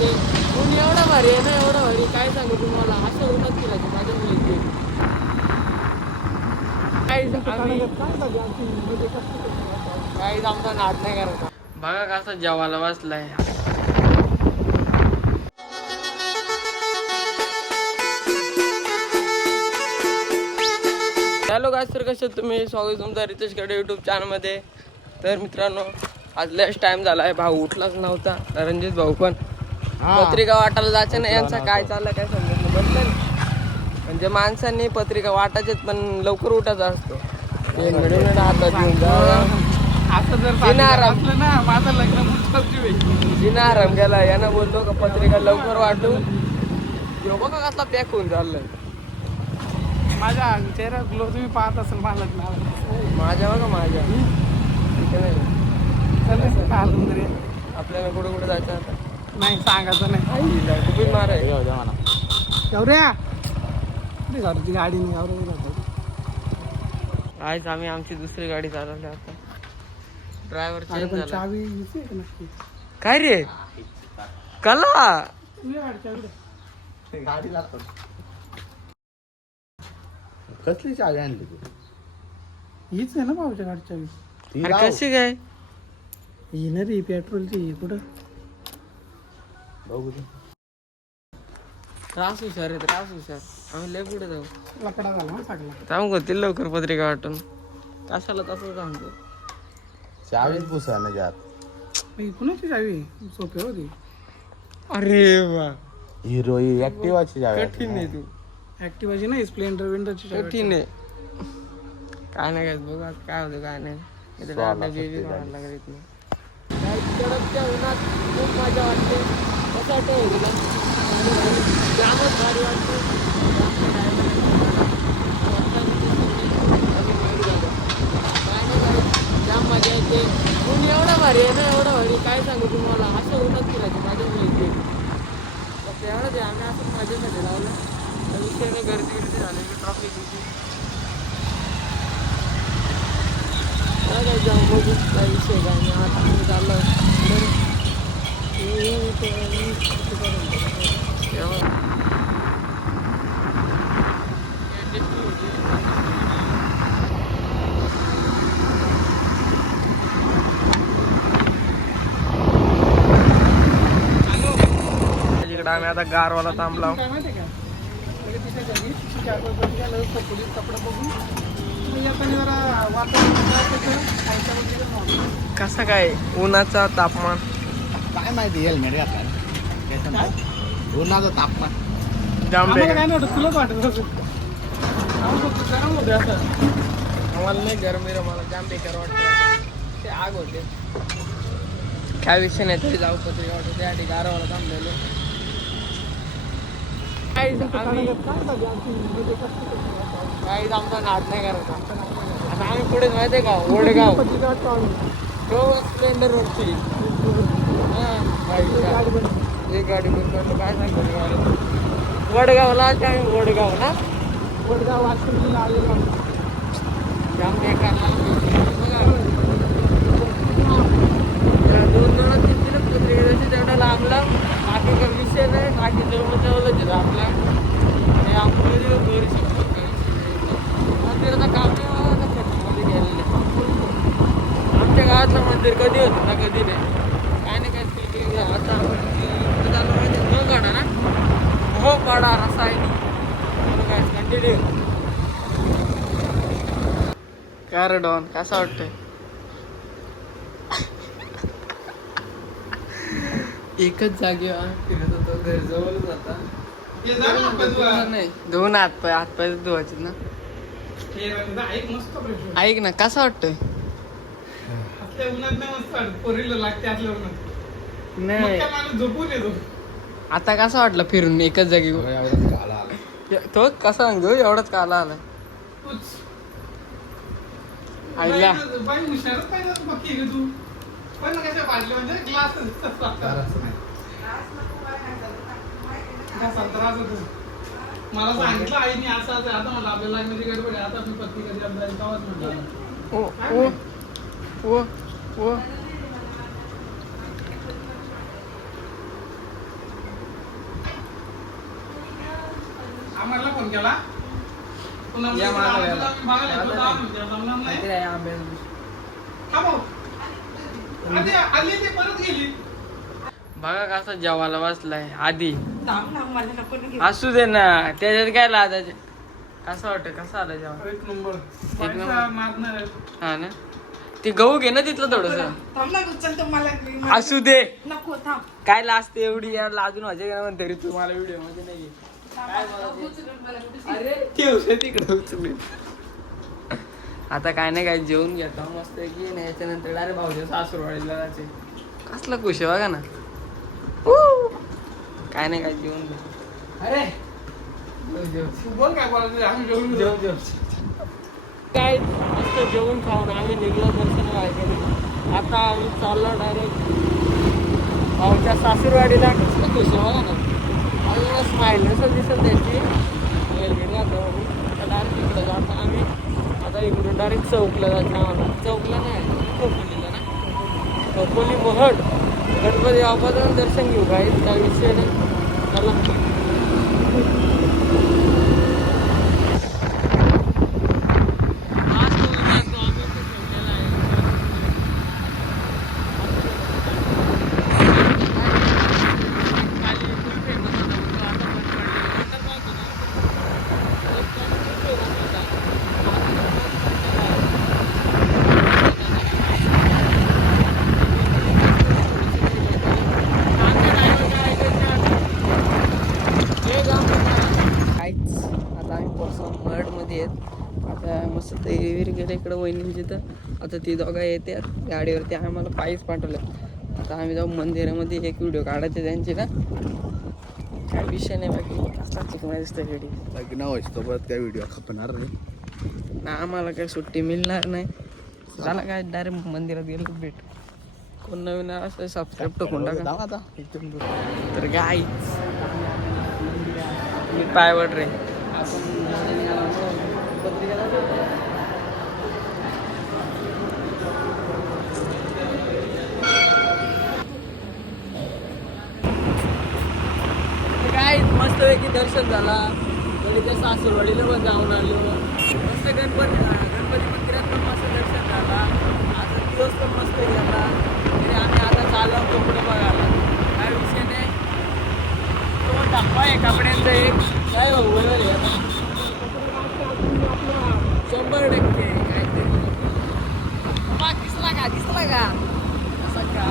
वाटते. ऊन एवढा भारी आहे ना, एवढा भारी काय सांगू तुम्हाला. असं ऊनच फिरायचं माझ्या मुलीचे. काहीच आमचा नाद नाही करायचा. बघा कसा जेवायला बसलाय. हॅलो गाईस, तर कसे तुम्ही? स्वागत तुमचा रितेश कडे यूट्यूब चॅनलमध्ये. तर मित्रांनो, आज लेस्ट टाइम झाला आहे. भाऊ उठलाच नव्हता, रणजित भाऊ पण. पत्रिका वाटायला जायचं नाही, यांचा काय चाललं काय समजत नाही. म्हणजे माणसांनी पत्रिका वाटायचे पण लवकर उठायचा असतो. मिळून हातात घेऊन जा. असं जर असलं ना, माझं लग्न जिना आराम गेला. यानं बोललो का पत्रिका लवकर वाटू. बघा कसला पॅक होऊन चाललंय. माझ्या चेहरा ग्लो तुम्ही पाहत असेल मला माझ्या बघा माझ्या आपल्याला कुठे कुठे जायचं आता नाही सांगायचं नाही. कुठून माराय गौऱ्या घरची गाडी नाही गौऱ्या. आज आम्ही आमची दुसरी गाडी चालवली आता. ड्रायव्हर चेंज झाला. चावी नक्की काय रे कला गाडी लागतो. कसली चावी आणली तू? हीच आहे ना भाऊच्या गाडी चावी. अरे कशी काय ही ना रे पेट्रोलची. कुठं बघू त्रास हुशार आहे, त्रास हुशार. आम्ही लय पुढे जाऊ. लकडा झाला ना सगळा. थांब होतील लवकर पत्रिका वाटून. कशाला तसं सांगतो. चावीच पुसा ना जात. कुणाची चावी सोपी होती. अरे वा हिरो ऍक्टिवाची चावी. कठीण आहे तू. ऍक्टिवाची नाही, स्प्लेंडर विंडरची चावी. कठीण आहे. काय नाही काय बघू आता काय होतं काय नाही. कडकच्या उन्हात खूप मजा वाटते. कसं वाटतं तुला? जामच भारी वाटते. काय नाही जाम मजा येते. ऊन एवढा भारी आहे ना, एवढा भारी काय सांगू तुम्हाला. असं ऊनच फिरायचं माझ्या मुलीचे. फक्त एवढंच आहे, आम्ही असं मजेसाठी लावलं. विषयाने गर्दी गर्दी झाली की ट्रॉफिक होती. काय जाऊ बघू काय विषय काय नाही. आता आम्ही चाललो तिकडे. आम्ही आता गारवाला थांबला. काय माहिती का, पोलीस कपडा बघून जरा कसा काय उन्हाचा तापमान काय माहिती हेल्मेट घातला उन्हाचं तापमान जाम काय बेकार. नव्हतं. तुलाच वाटत होतं गरम होते असं. आम्हाला नाही गरमी रे, मला जाम बेकार वाटतं. ते आग होते. काय विषय नाही, तरी जाऊ पत्रिका वाटतो त्यासाठी गारवाला थांबलेलो. काहीच आमचा नाद नाही करायचा. आता आम्ही पुढे माहिती आहे का, वडगाव स्प्लेंडर रोडची. एक गाडी बंद करतो. काय सांगतो वडगावला आम्ही. वडगाव ना वडगाव वाशिम आलेलो. जाम बेकार. दोन दोन तीन तीन पत्रिका तेवढा लांबला. बाकी काही विषय नाही. बाकी जवळच आपला हे आपल्याला करू शकतो. मंदिराचं काम मध्ये गेलेलं. आमच्या गावातलं मंदिर कधी होतं ना कधी नाही. काय नाही काय आता हो काढा ना, हो काढा रसायनी काय कंटिन्यू. काय रे डॉन, कसं वाटतंय? एकच जागेवर फिरत होतो. घर जवळच आता नाही. दोन हातपाय धुवायचे ना. ऐक ना, कसं वाटतंय? नाही आता कसं वाटलं फिरून एकच जागी? तो कसा सांगतो एवढाच काला आला आईला. मला सांगितलं आईने असं आता मला आपल्या लागण्याची गडबड आहे. आता मी पत्नी कधी तेव्हाच म्हटलं. अमरला फोन केला पुन्हा या मागं यायला. बघायला येतो, दहा मिनिटं, जमणार नाही. माहिती आहे आंब्याचा ज्यूस. हा भाऊ. आधी आली ती परत गेली. बघा कसा जेवायला बसलाय आधी. असू दे ना, त्याच्यात काय लादायचे. कसं वाटतं, कसं आलं जेवण? एक नंबर एक नंबर. पैसा मारणार आहे. हा ना, ते गहू घे ना तिथलं थोडस. थांब ना, उचलतो मला. असू दे, नको थांब. काय लाजते एवढी यार, लाजून माझे काय म्हणते रे तू मला व्हिडिओ मध्ये नाही. काय बोलायचं? उचलून मला कुठे अरे ठेवलं तिकडे उचलून. आता काय नाही काय जेवून घेतो मस्त की नाही, याच्यानंतर डायरेक्ट भाऊच्या सासूरवाडीला जायचे. कसला खुश आहे बघा ना. काय नाही काय जेवून घे. अरे जेव तू बोल काय बोलायचं, आम्ही जेवून जेव जेव काय मस्त जेवण खाऊन आम्ही निघलो दर्शन व्हायचं. आता आम्ही चाललो डायरेक्ट भाऊच्या सासूरवाडीला. कसलं खुश आहे बघा ना, अजून स्माईल असं दिसत त्याची वेगवेगळी. आता डायरेक्ट इकडं जातो आम्ही. आता इकडून डायरेक्ट चौकला जायचं आम्हाला. चौकला नाही, खोपोलीला ना, खोपोली महड गणपती बाप्पाचं दर्शन घेऊ काय, काय विषय नाही. चला आता आम्ही पोहोचलो मठमध्ये आहेत. आता मस्त ते विहीर गेले इकडं वहिनींची. तर आता ती दोघं येते गाडीवरती, आम्हाला पायीच पाठवलं. आता आम्ही जाऊ मंदिरामध्ये, एक व्हिडिओ काढायचे त्यांची ना. काय विषय नाही, बाकी कसला चिकना दिसतं गाडी. लग्न व्हायचं परत काय व्हिडिओ खपणार नाही ना, आम्हाला काही सुट्टी मिळणार नाही. झाला काय, डायरेक्ट मंदिरात गेलो भेट. कोण नवीन असं सबस्क्राईब टाकून टाका. जाऊ आता इथून दूर. तर काय मी पायवड रे. आपण पत्रिका दाखवतो. काय मस्तपैकी दर्शन झाला. त्या सासूरवाडीला पण जाऊन आलो. मस्त गणपती मंदिरात पण मस्त दर्शन झाला. आता दिवस पण मस्त गेला. तरी आम्ही आता चाललो कपडे बघायला. काय विषय नाही, तो दाखवा आहे कपड्यांचं एक. काय भाऊ बरोबर आहे आता 100% काहीतरी. दिसला का, दिसला का असं का.